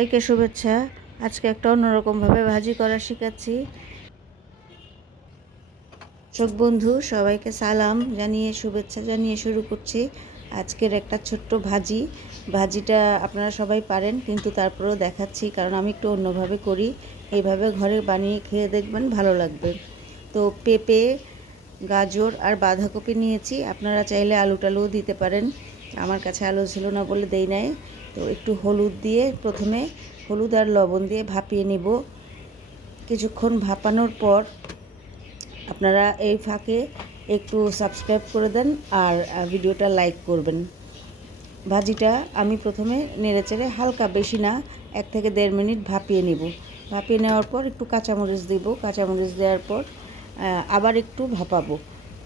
সবাইকে শুভেচ্ছা। আজকে একটা অন্যরকমভাবে ভাজি করা শেখাচ্ছি। দর্শক বন্ধু সবাইকে সালাম জানিয়ে শুভেচ্ছা জানিয়ে শুরু করছি আজকের একটা ছোট্ট ভাজিটা আপনারা সবাই পারেন, কিন্তু তারপরেও দেখাচ্ছি কারণ আমি একটু অন্যভাবে করি। এইভাবে ঘরে বানিয়ে খেয়ে দেখবেন, ভালো লাগবে। তো পেঁপে, গাজর আর বাঁধাকপি নিয়েছি। আপনারা চাইলে আলু টালুও দিতে পারেন, আমার কাছে আলু ছিল না বলে দেই নাই। তো একটু হলুদ দিয়ে প্রথমে হলুদ আর লবণ দিয়ে ভাপিয়ে নেব। কিছুক্ষণ ভাপানোর পর আপনারা এই ফাঁকে একটু সাবস্ক্রাইব করে দেন আর ভিডিওটা লাইক করবেন। ভাজিটা আমি প্রথমে নেড়েচেড়ে হালকা, বেশি না, 1 থেকে 1.5 মিনিট ভাপিয়ে নেব। ভাপিয়ে নেওয়ার পর একটু কাঁচামরিচ দেব। কাঁচামরিচ দেওয়ার পর আবার একটু ভাপাবো,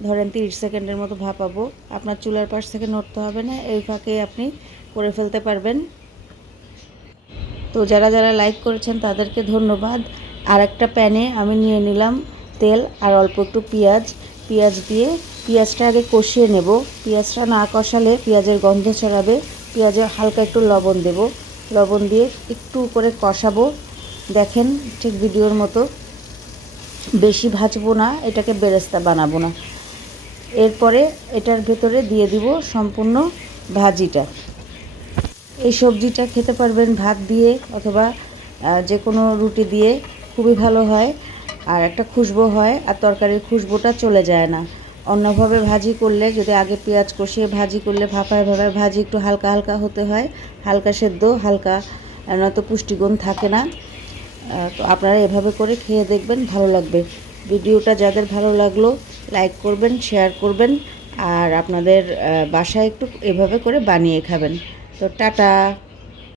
ধরেন 30 সেকেন্ডের মতো ভাপাবো। আপনার চুলার পাশ থেকে নড়তে হবে না, এই ফাঁকে আপনি করে ফেলতে পারবেন। তো যারা যারা লাইক করেছেন তাদেরকে ধন্যবাদ। আর একটা প্যানে আমি নিয়ে নিলাম তেল আর অল্প একটু পেঁয়াজ দিয়ে পেঁয়াজটা আগে কষিয়ে নেব। পেঁয়াজটা না কষালে পেঁয়াজের গন্ধ ছড়াবে। পেঁয়াজে হালকা একটু লবণ দেব, লবণ দিয়ে একটু করে কষাবো। দেখেন ঠিক ভিডিওর মতো, বেশি ভাজবো না, এটাকে বেরেস্তা বানাবো না। এরপরে এটার ভেতরে দিয়ে দিব সম্পূর্ণ ভাজিটা। এই সবজিটা খেতে পারবেন ভাত দিয়ে অথবা যে কোনো রুটি দিয়ে, খুবই ভালো হয়। আর একটা খুশবু হয়, আর তরকারির খুশবুটা চলে যায় না। অন্যভাবে ভাজি করলে, যদি আগে পেঁয়াজ কষিয়ে ভাজি করলে ভাপায় ভাজি একটু হালকা হালকা হতে হয়, হালকা সেদ্ধ, হালকা, নয়তো পুষ্টিগুণ থাকে না। তো আপনারা এভাবে করে খেয়ে দেখবেন, ভালো লাগবে। ভিডিওটা যাদের ভালো লাগলো লাইক করবেন, শেয়ার করবেন, আর আপনাদের বাসায় একটু এভাবে করে বানিয়ে খাবেন। তো টাটা।